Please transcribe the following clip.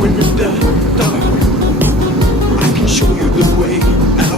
when in the dark, I can show you the way.